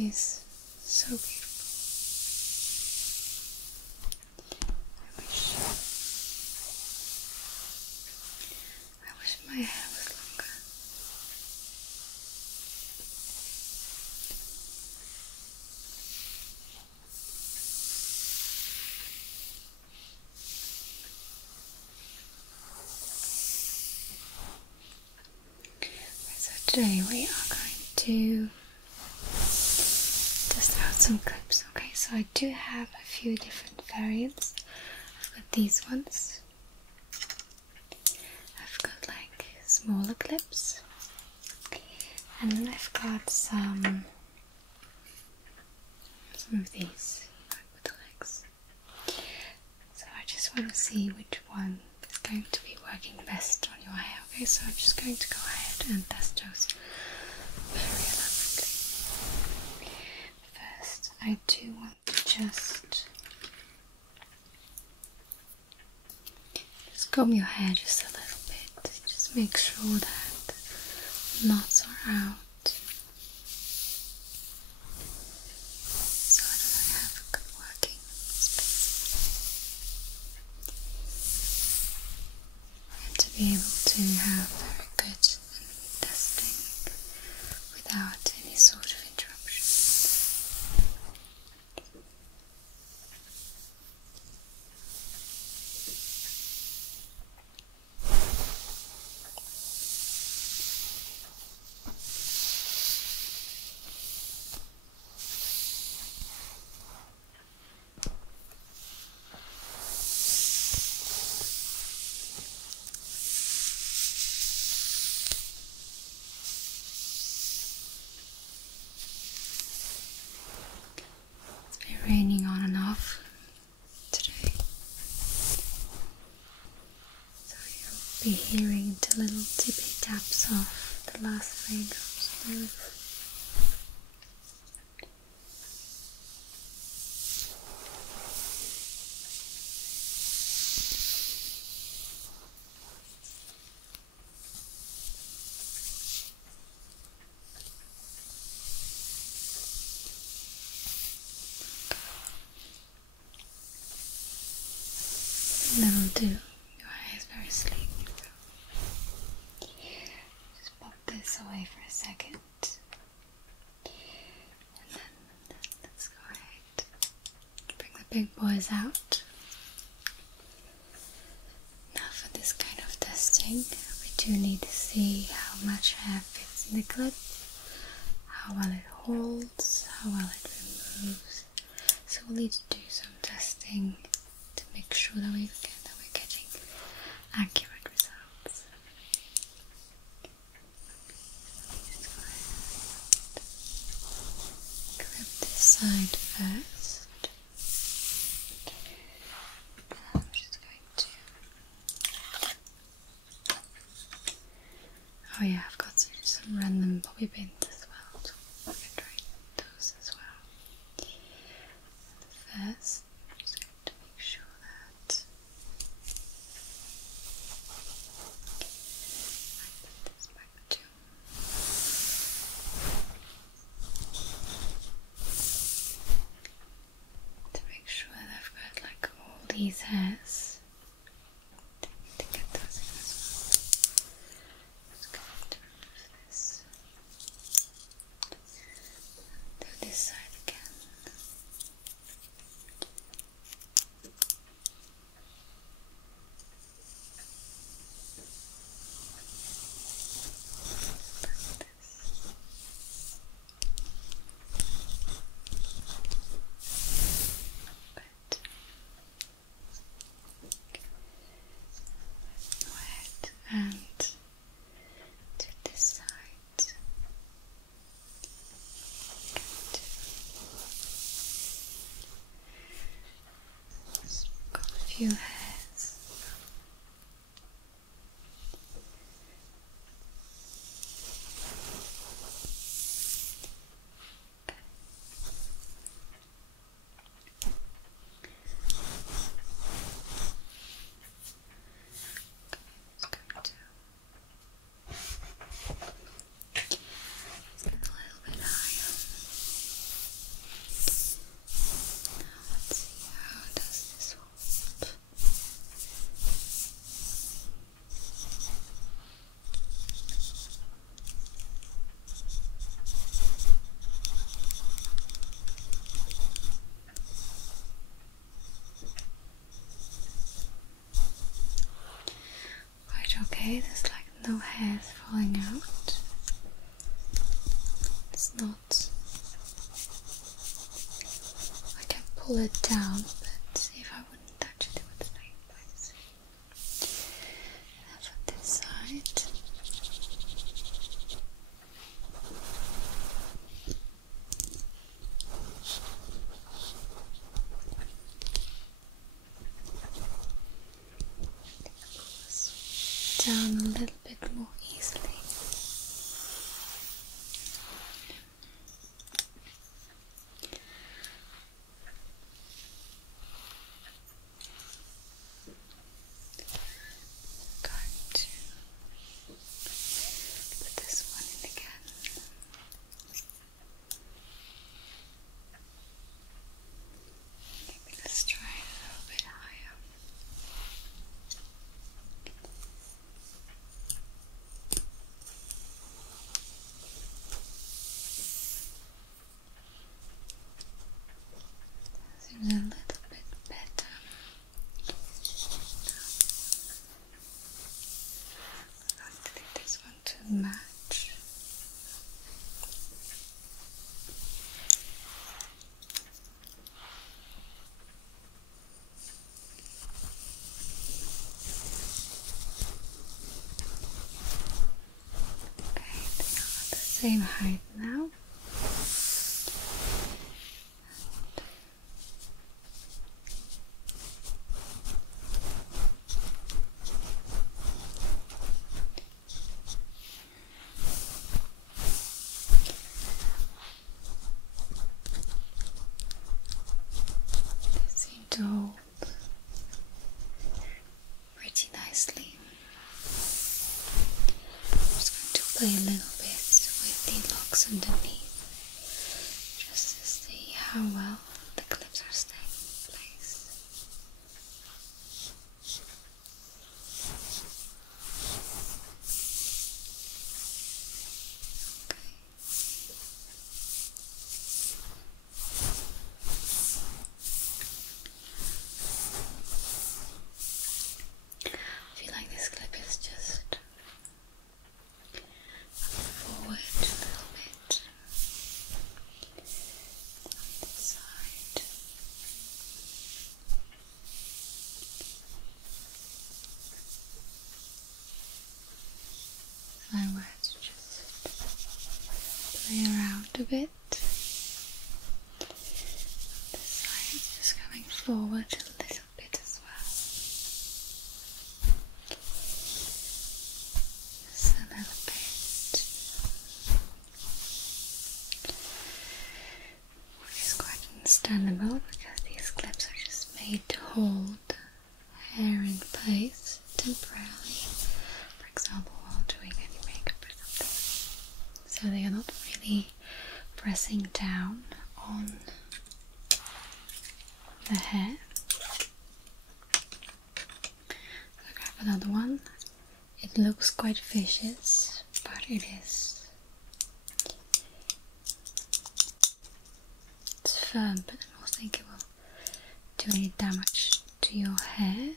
is so beautiful. I wish my hair was longer. So today we are going to test out some clips. Okay, so I do have a few different variants. I've got these ones. I've got like smaller clips, and then I've got some of these with the legs. So I just want to see which one is going to be working best on your hair. Okay, so I'm just going to go ahead and test those very elaborately. First, I do want to just comb your hair just a little bit. Just make sure that knots are out, so that I have a good working space, and to be able to have very good testing without any sort of interruption. It's been raining on and off today, so you'll be hearing the little tippy taps of the last raindrops on the roof. That'll do. Your hair is very sleek. Just pop this away for a second. And then let's go ahead. Bring the big boys out. Now for this kind of testing, we do need to see how much hair fits in the clip, how well it holds, how well it removes. So we'll need to do some testing to make sure that we're getting accurate results. Just go ahead and clip this side first. I'm just going to. Oh yeah, I've got some random bobby pins as well, so I'm going to try those as well. First, I'm just going to make sure that I put this back too. To make sure that I've got like all these hairs. To get those in as well. I'm just going to remove this. Do this side again. Go ahead and do this side. Just got a few hairs. Just going to get a little bit higher. Okay, there's like no hairs falling out. It's not. I can pull it down, but if I wouldn't touch it, it would stay in place. And for this side. Down a little bit more easily. Going to put this one in again. Maybe let's try it a little bit higher. Seems a little bit better. I'm going to leave this one to match. Okay, they are the same height now. They seem to hold pretty nicely. I'm just going to play a little bit with the locks underneath, just to see how well the clips are staying in place. I feel like this clip is just forward a little bit on this side. If I were to just play around a bit, this side is just coming forward a little bit as well. Just a little bit, which is quite understandable because these clips are just made to hold hair in place temporarily, for example while doing any makeup or something. So they are not really pressing down on the hair. I'll grab another one. It looks quite vicious, but it is. It's firm, but I don't think it will do any damage to your hair.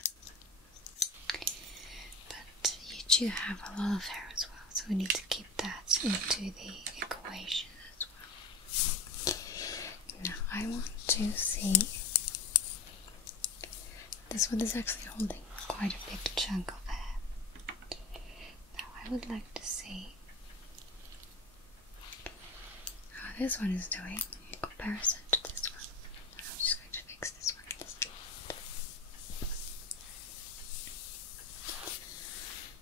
But you do have a lot of hair as well, so we need to keep that into the equation as well. Now I want to see. This one is actually holding quite a big chunk of hair. Now I would like to see how this one is doing in comparison to this one. I'm just going to fix this one instead.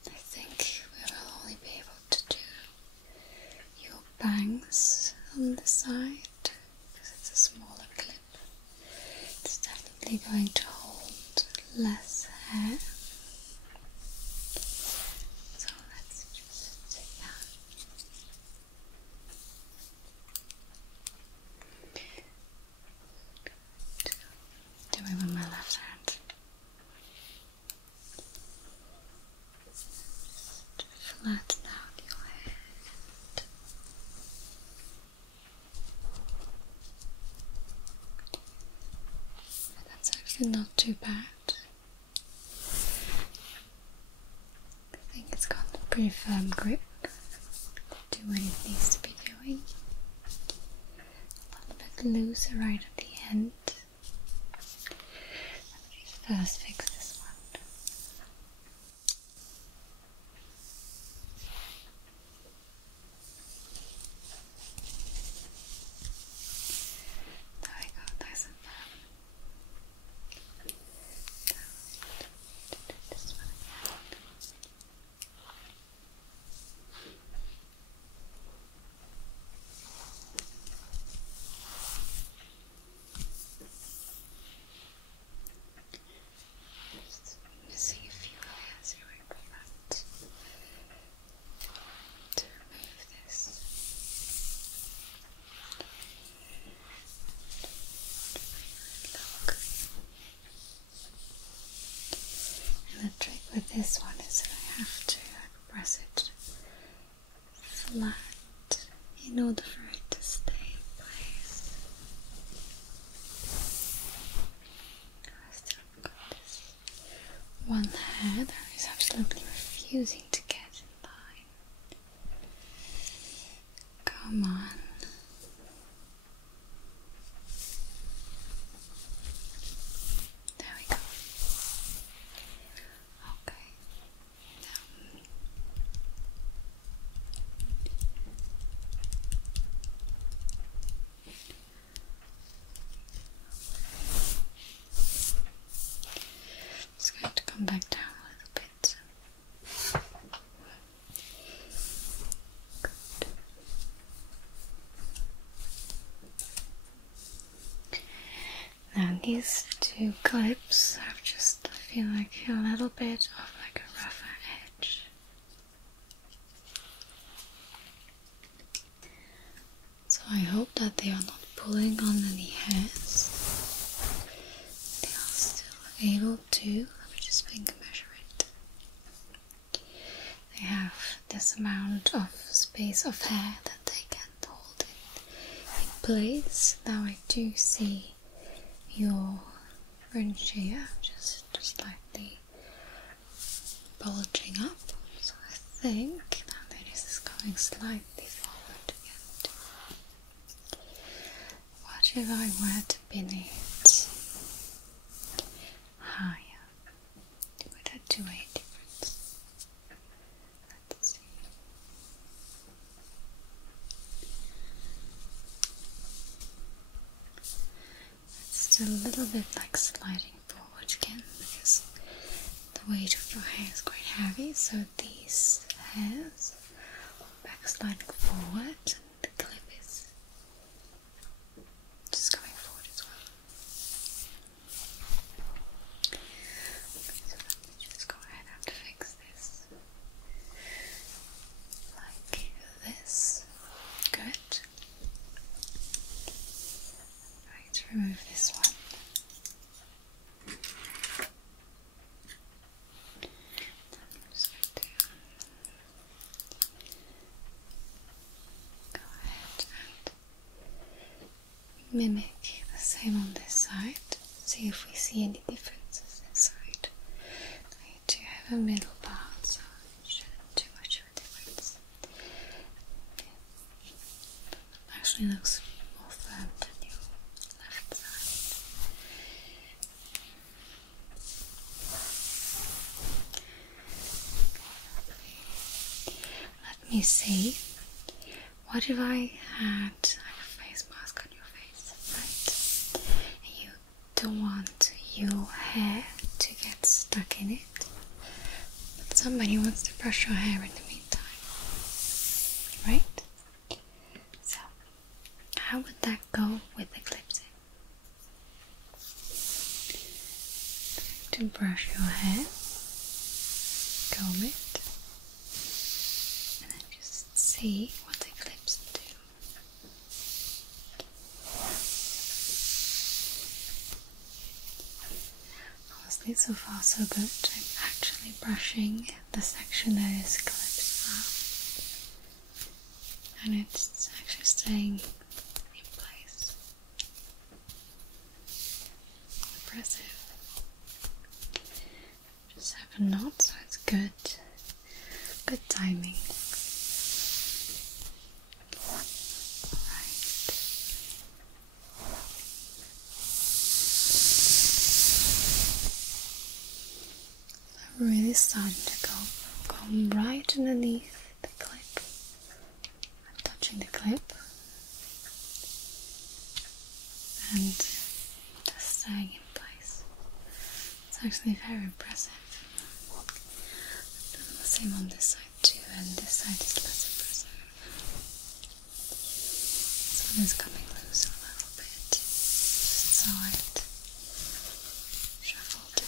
I think we will only be able to do your bangs on the side because it's a smaller clip. It's definitely going to hold less hair. So let's just, do it with my left hand. Flatten out your head. But that's actually not too bad. I think it's pretty firm grip to do what it needs to be doing. A little bit looser right at the end. Let me just first fix this one. There we go, nice and firm. This one again. Just missing a few hairs here in front to remove this. Look. And the trick with this one is that I have to press it flat in order for it to stay in place. I still got this one hair that is absolutely refusing to get in line. Come on. There we go. Okay. Now, just going to come back down a little bit. Good. Now these two clips have just, I feel like, a little bit of like a rougher edge. So I hope that they are not pulling on any hairs. They are still able to. Let me just finger measure it. They have this amount of space of hair that they can hold it in place. Now I do see your fringe here just slightly bulging up. So I think now that this is going slightly forward again. What if I were to pin it higher? Would that do a difference? Let's see. It's still a little bit like sliding forward again because the weight of your hair is quite heavy, so these hairs are back sliding forward and the clip is just going forward as well. Okay, so let me just go ahead and fix this like this. Good. I'm going to remove this one. I'm just going to go ahead and mimic the same on this side. See if we see any differences this side. I do have a middle part, so it shouldn't do much of a difference. Actually looks more firm than your left side. Let me see. What if I had like a face mask on your face, right? And you don't want your hair to get stuck in it, but somebody wants to brush your hair in the meantime, right? So, how would that go with the clips in? To brush your hair, comb it, and then just see what the clips do. Honestly, so far so good. I'm actually brushing the section that is clips up, and it's actually staying in place. Impressive. Just have a knot, so it's good. Good timing. I'm really starting to go right underneath the clip. I'm touching the clip and just staying in place. It's actually very impressive. I've done the same on this side too, and this side is less impressive. This one is coming loose a little bit, just so it shuffle down.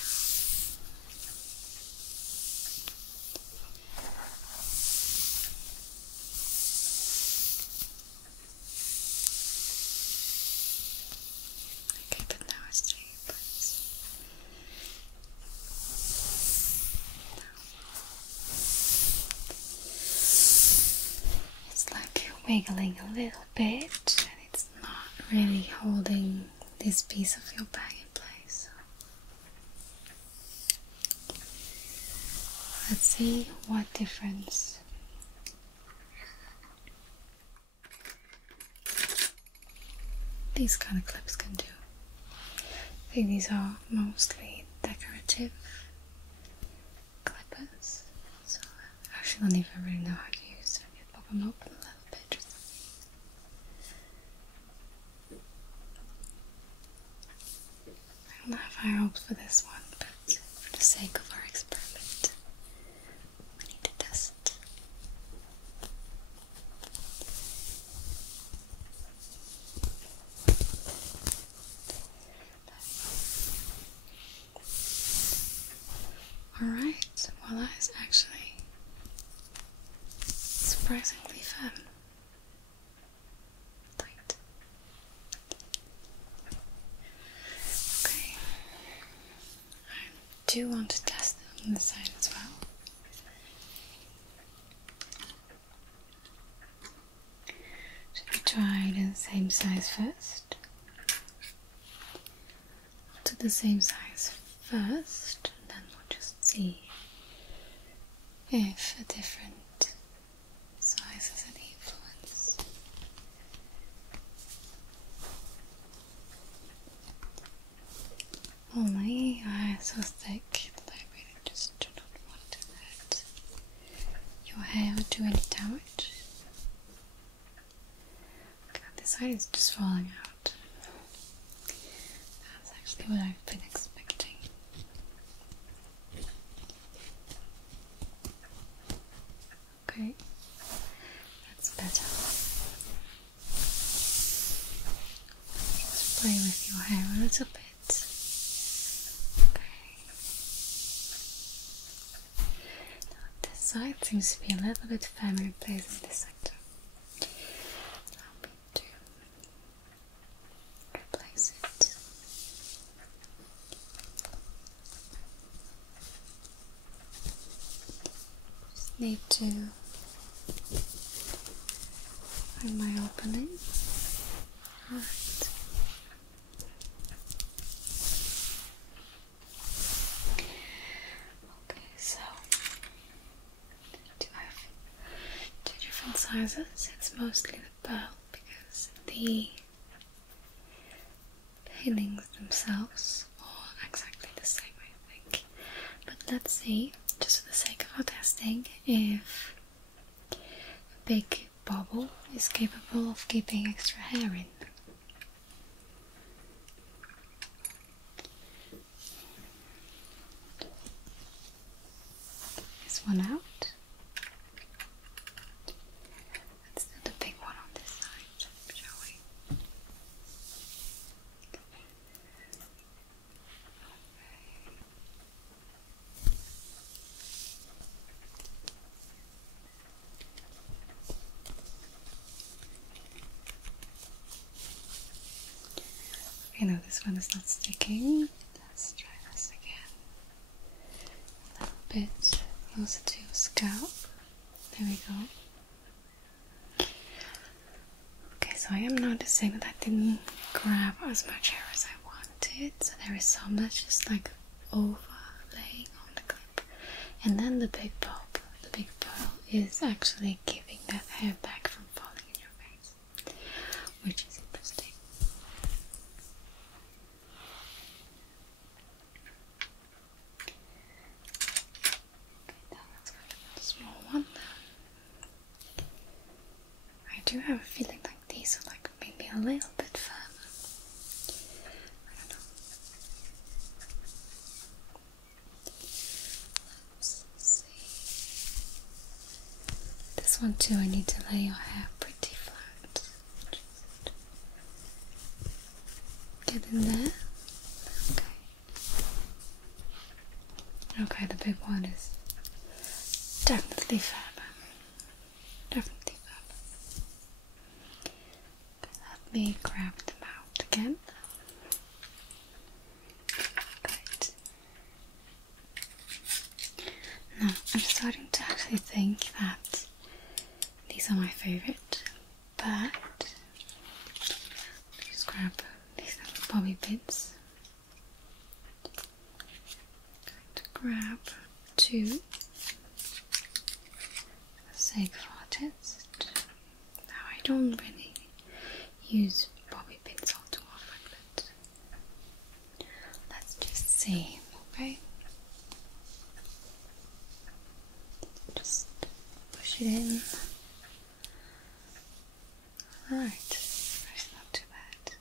Okay, but now it's staying in place. It's like wiggling a little bit, and it's not really holding this piece of your bag in place. Let's see what difference these kind of clips can do. I think these are mostly decorative clippers, so I actually don't even really know how to use them. You pop them open a little bit. I don't have high hopes for this one, but for the sake of our experiment, we need to test. Alright, well that is actually surprisingly firm. Tight. Okay. I do want to test it on the side as well. Should we try the same size first? To the same size first, and then we'll just see if a different size has any influence. Only your hair is so thick that I really just do not want to hurt your hair or do any damage. God, this side is just falling out. That's actually what I've been expecting. Okay, that's better. Just play with your hair a little bit. Okay. Now this side seems to be a little bit firmer in place in this sector. Allow me to replace it. Just need to find my opening. Alright. Okay, so do I have two different sizes? It's mostly the pearl because the pinnings themselves are exactly the same, I think. But let's see, just for the sake of our testing, if a big bobble is capable of keeping extra hair in. This one out. Let's do the big one on this side, shall we? Okay, no, this one is not sticking. Let's try this again. A little bit closer to your scalp. There we go. Okay, so I am noticing that I didn't grab as much hair as I wanted. So there is some that's just like overlaying on the clip. And then the big bob, the big pearl is actually keeping that hair back from falling in your face, which is interesting. Okay, now let's go to the small one. I do have a feeling like these are like maybe a little bit firmer. I don't know. Let's see. This one too, I need to lay your hair pretty flat. Just get in there. Okay. Okay, the big one is definitely firmer. Definitely firmer. Let me grab them out again. Good. Now, I'm starting to actually think that these are my favorite, but just grab these little bobby pins. I'm going to grab two for the sake of our test. Now, I don't really use bobby pins all too often, but let's just see, okay? Just push it in. Alright, that's not too bad.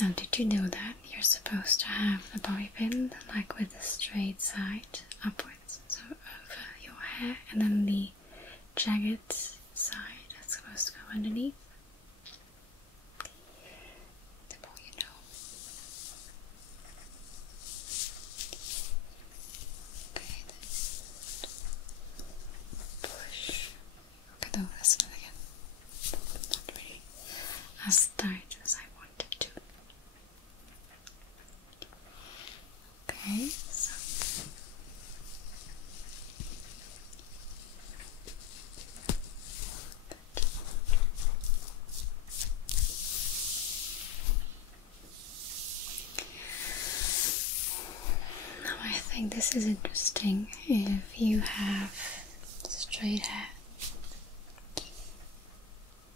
Now, did you know that you're supposed to have the bobby pin like with the straight side upwards, so over your hair, and then the jagged side that's supposed to go underneath? The more you know. Okay, then push. Okay, no, that's not again. Not really as tight as I wanted to. Okay, so now I think this is interesting if you have straight hair.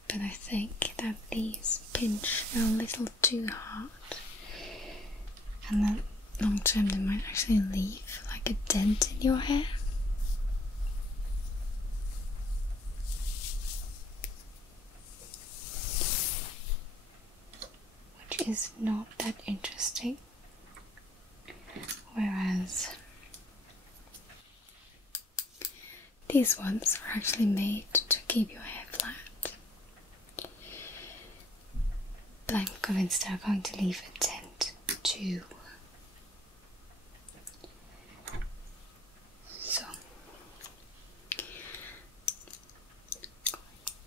But I think that these pinch a little too hard, and then long term they might actually leave like a dent in your hair. Which is not that interesting. Whereas these ones are actually made to keep your hair flat. But I'm convinced they're going to leave a dent too. So, I'm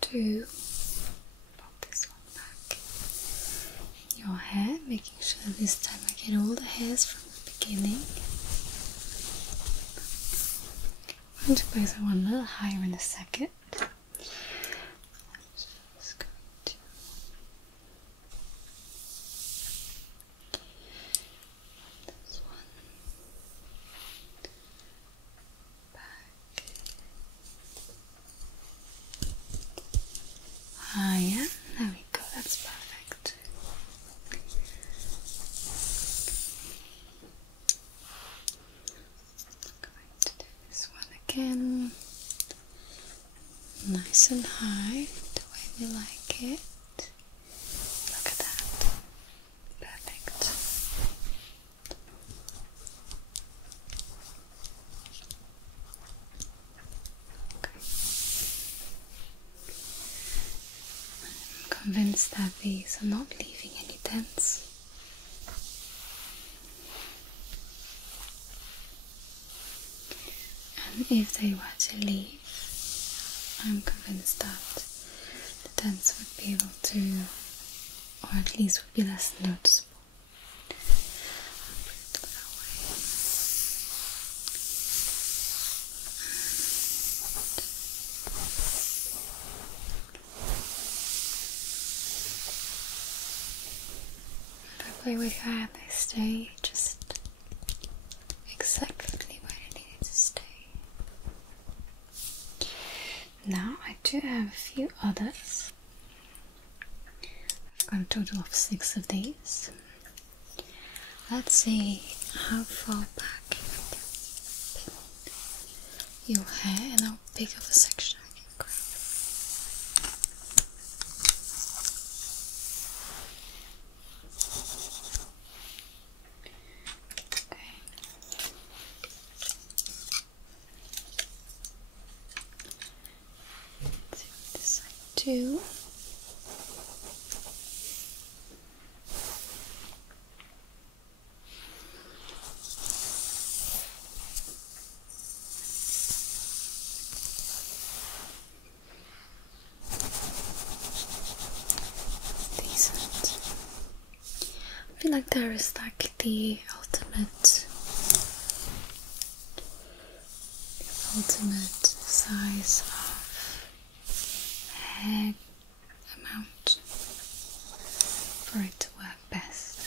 going to pop this one back in your hair, making sure that this time I get all the hairs from the beginning. I'm going to place it one a little higher in a second. Just going to this one back higher. There we go, that's perfect. I'm going to do this one again, nice and high, the way we like it. Look at that, perfect. Okay. I'm convinced that these are not leaving any dents. And if they were to leave, I'm convinced that the dents would be able to, or at least would be less noticeable. I'll put it that way. If I play with your hair, they stay just exactly where they needed to stay. Now I do have a few others. I've got a total of 6 of these. Let's see how far back I can pin your hair and how big of a section I can grab. Okay. Let's see what this side too. I feel like there is like the ultimate size of hair amount for it to work best.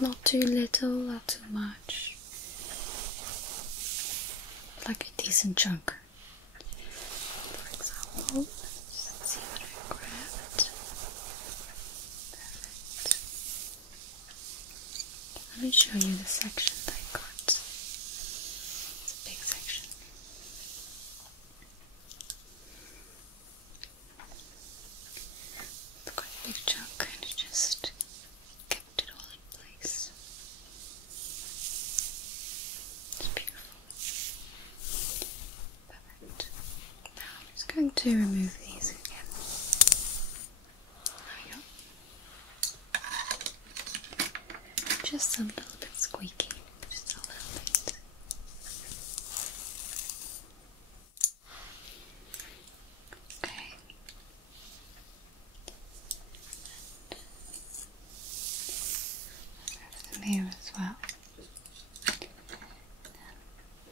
Like, not too little, not too much. Like a decent chunk. For example, let's see what I grabbed. Perfect. Let me show you the section that I got. It's a big section. It's quite a big chunk and it just kept it all in place. It's beautiful. Perfect. Now I'm just going to remove these again. There we go. Just a little bit squeaky, just a little bit. Okay. Remove them here as well.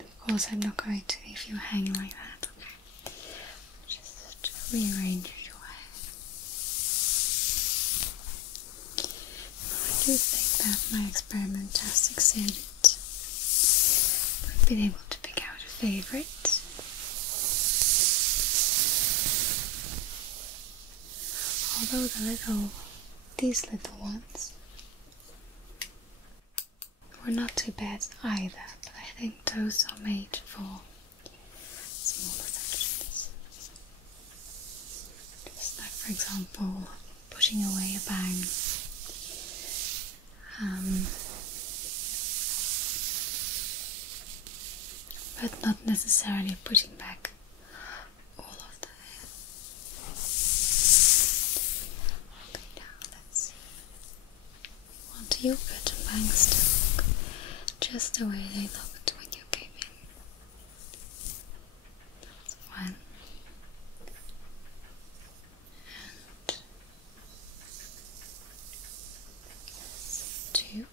Of course, I'm not going to leave you hanging like that. Okay. Just rearrange your hair. I do think that my experiment has succeeded. I've been able to pick out a favourite. Although these little ones were not too bad either, but I think those are made for smaller sections. Just like, for example, putting away a bang. But not necessarily putting back all of the hair. Okay, now let's see. Want your curtain bangs to look just the way they looked when you came in. That's one. And that's 2.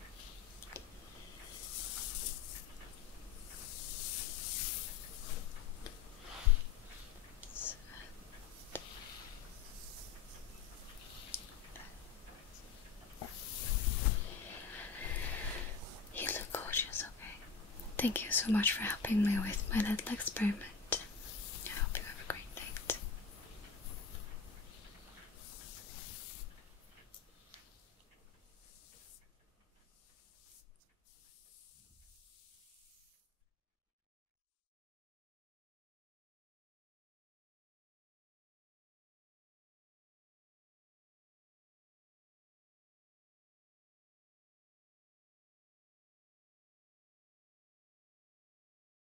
You look gorgeous, okay? Thank you so much for helping me with my little experiment.